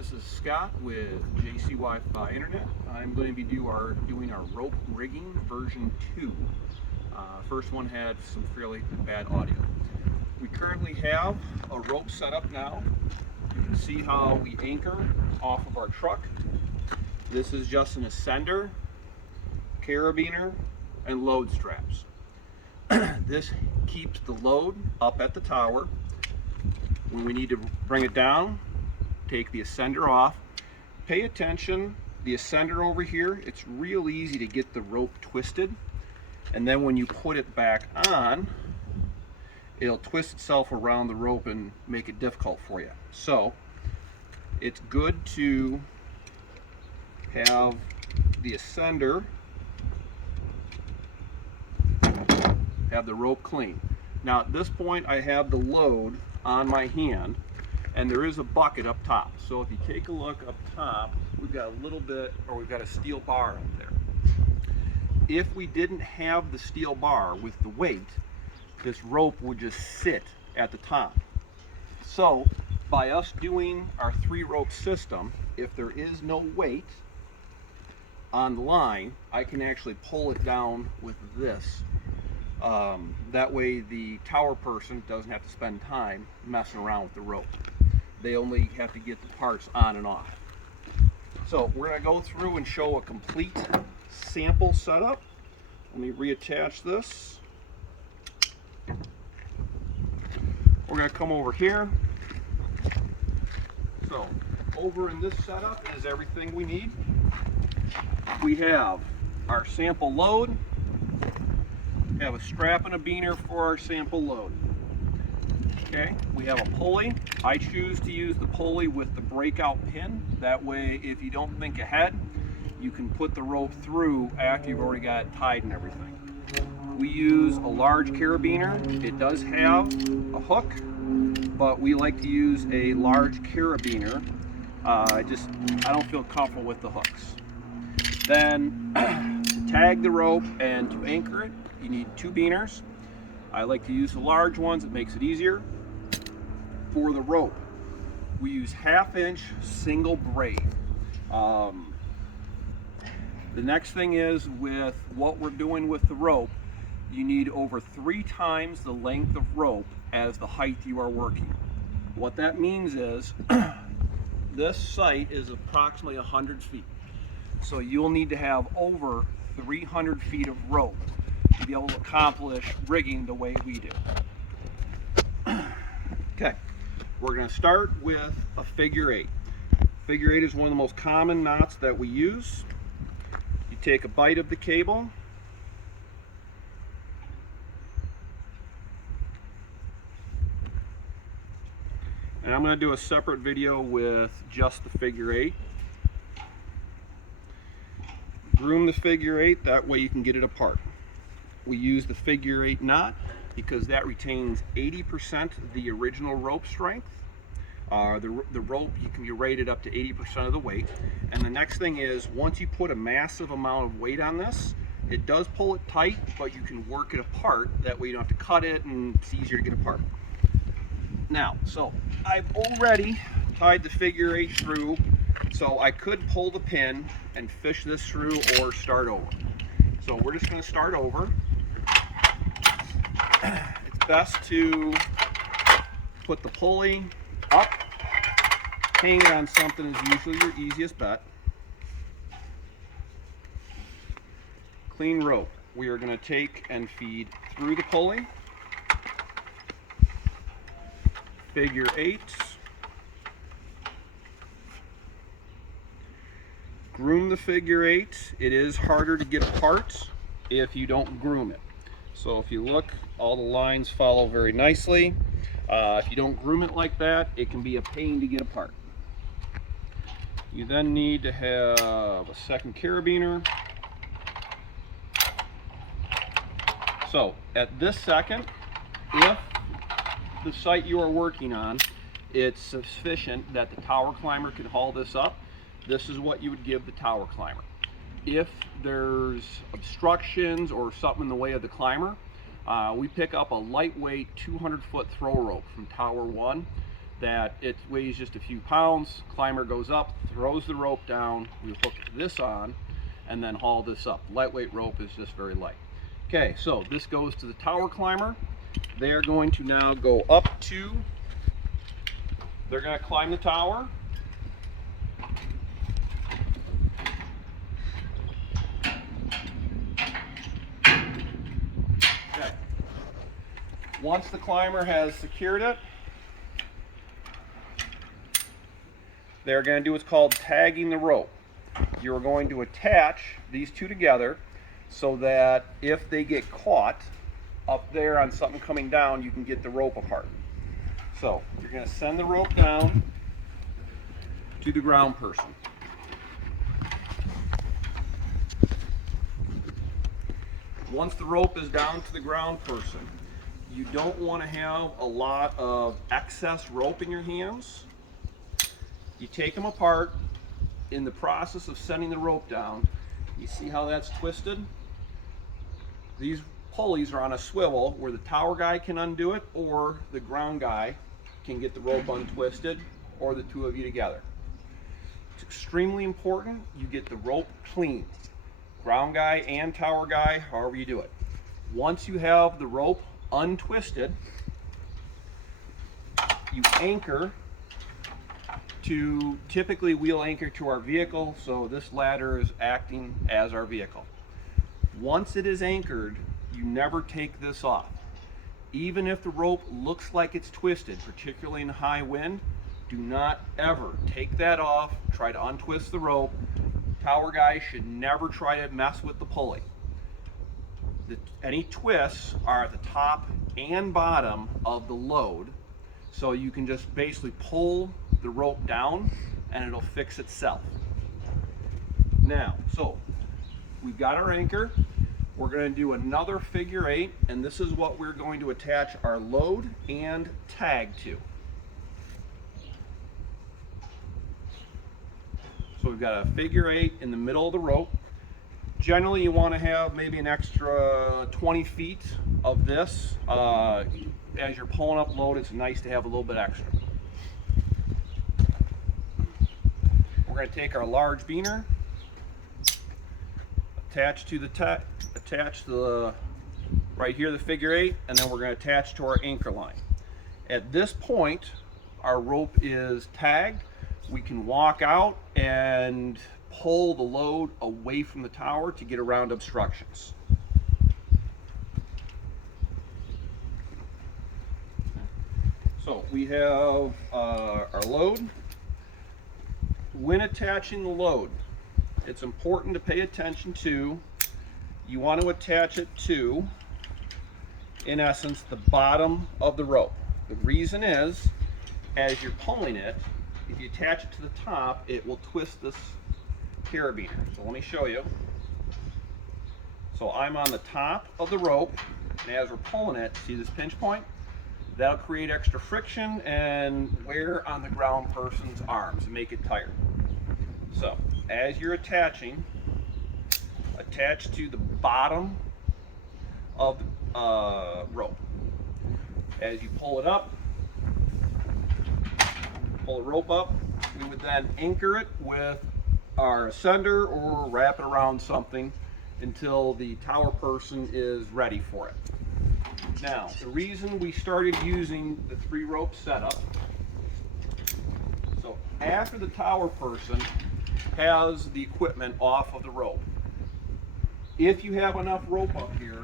This is Scott with JCWifi Internet. I'm going to be doing our rope rigging version 2. First one had some fairly bad audio. We currently have a rope set up now. You can see how we anchor off of our truck. This is just an ascender, carabiner, and load straps. This keeps the load up at the tower. When we need to bring it down, take the ascender off. Pay attention, the ascender over here, it's real easy to get the rope twisted, and then when you put it back on, it'll twist itself around the rope and make it difficult for you. So it's good to have the ascender, have the rope clean. Now at this point I have the load on my hand, and there is a bucket up top. So if you take a look up top, we've got a little bit, or we've got a steel bar up there. If we didn't have the steel bar with the weight, this rope would just sit at the top. So by us doing our 3-rope system, if there is no weight on the line, I can actually pull it down with this. That way the tower person doesn't have to spend time messing around with the rope. They only have to get the parts on and off. So we're going to go through and show a complete sample setup. Let me reattach this. We're going to come over here. So over in this setup is everything we need. We have our sample load. We have a strap and a biner for our sample load. Okay, we have a pulley. I choose to use the pulley with the breakout pin. That way, if you don't think ahead, you can put the rope through after you've already got it tied and everything. We use a large carabiner. It does have a hook, but we like to use a large carabiner. I don't feel comfortable with the hooks. Then to tag the rope and to anchor it, you need 2 biners. I like to use the large ones, it makes it easier. For the rope, we use 1/2-inch single braid. The next thing is, with what we're doing with the rope, you need over 3 times the length of rope as the height you are working. What that means is, this site is approximately 100 feet. So you'll need to have over 300 feet of rope to be able to accomplish rigging the way we do. Okay, we're going to start with a figure 8. Figure 8 is one of the most common knots that we use. You take a bite of the cable, and I'm going to do a separate video with just the figure 8. Groom the figure 8, that way you can get it apart. We use the figure 8 knot because that retains 80% of the original rope strength. The rope, you can be rated up to 80% of the weight. And the next thing is, once you put a massive amount of weight on this, it does pull it tight, but you can work it apart. That way you don't have to cut it and it's easier to get apart. Now, so I've already tied the figure 8 through, so I could pull the pin and fish this through or start over. So we're just going to start over. It's best to put the pulley up. Hanging on something is usually your easiest bet. Clean rope. We are going to take and feed through the pulley. Figure 8. Groom the figure 8. It is harder to get apart if you don't groom it. So if you look, all the lines follow very nicely. If you don't groom it like that, it can be a pain to get apart. You then need to have a second carabiner. So at this second, if the site you are working on, it's sufficient that the tower climber can haul this up, this is what you would give the tower climber. If there's obstructions or something in the way of the climber, we pick up a lightweight 200-foot throw rope from Tower 1. that it weighs just a few pounds. Climber goes up, throws the rope down, we hook this on, and then haul this up. Lightweight rope is just very light. Okay, so this goes to the tower climber. They are going to now go up to, they're going to climb the tower. Okay. Once the climber has secured it, they're going to do what's called tagging the rope. You're going to attach these two together so that if they get caught up there on something coming down, you can get the rope apart. So you're going to send the rope down to the ground person. Once the rope is down to the ground person, you don't want to have a lot of excess rope in your hands. You take them apart. In the process of sending the rope down, you see how that's twisted? These pulleys are on a swivel where the tower guy can undo it, or the ground guy can get the rope untwisted, or the two of you together. It's extremely important you get the rope clean. Ground guy and tower guy, however you do it. Once you have the rope untwisted, you anchor to, typically we'll anchor to our vehicle, so this ladder is acting as our vehicle. Once it is anchored, you never take this off. Even if the rope looks like it's twisted, particularly in high wind, do not ever take that off, try to untwist the rope. Tower guy should never try to mess with the pulley. Any twists are at the top and bottom of the load, so you can just basically pull the rope down and it'll fix itself. Now, so we've got our anchor. We're going to do another figure 8, and this is what we're going to attach our load and tag to. So we've got a figure 8 in the middle of the rope. Generally you want to have maybe an extra 20 feet of this. As you're pulling up load, it's nice to have a little bit extra. We're going to take our large beaner, attach to the right here the figure 8, and then we're going to attach to our anchor line. At this point, our rope is tagged. We can walk out and pull the load away from the tower to get around obstructions. So we have our load. When attaching the load, it's important to pay attention to, you want to attach it to, in essence, the bottom of the rope. The reason is, as you're pulling it, if you attach it to the top, it will twist this carabiner. So let me show you. So I'm on the top of the rope, and as we're pulling it, see this pinch point? That'll create extra friction and wear on the ground person's arms and make it tighter. So as you're attaching, attach to the bottom of the rope. As you pull it up, pull the rope up, we would then anchor it with our ascender or wrap it around something until the tower person is ready for it. Now, the reason we started using the 3-rope setup, so after the tower person has the equipment off of the rope, if you have enough rope up here,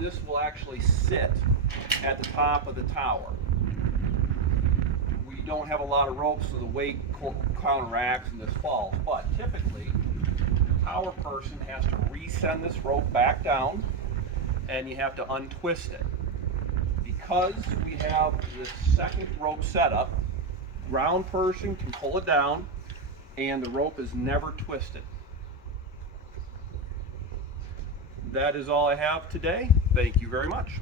this will actually sit at the top of the tower. We don't have a lot of rope, so the weight counteracts and this falls, but typically the tower person has to resend this rope back down and you have to untwist it. Because we have this second rope setup, ground person can pull it down and the rope is never twisted. That is all I have today. Thank you very much.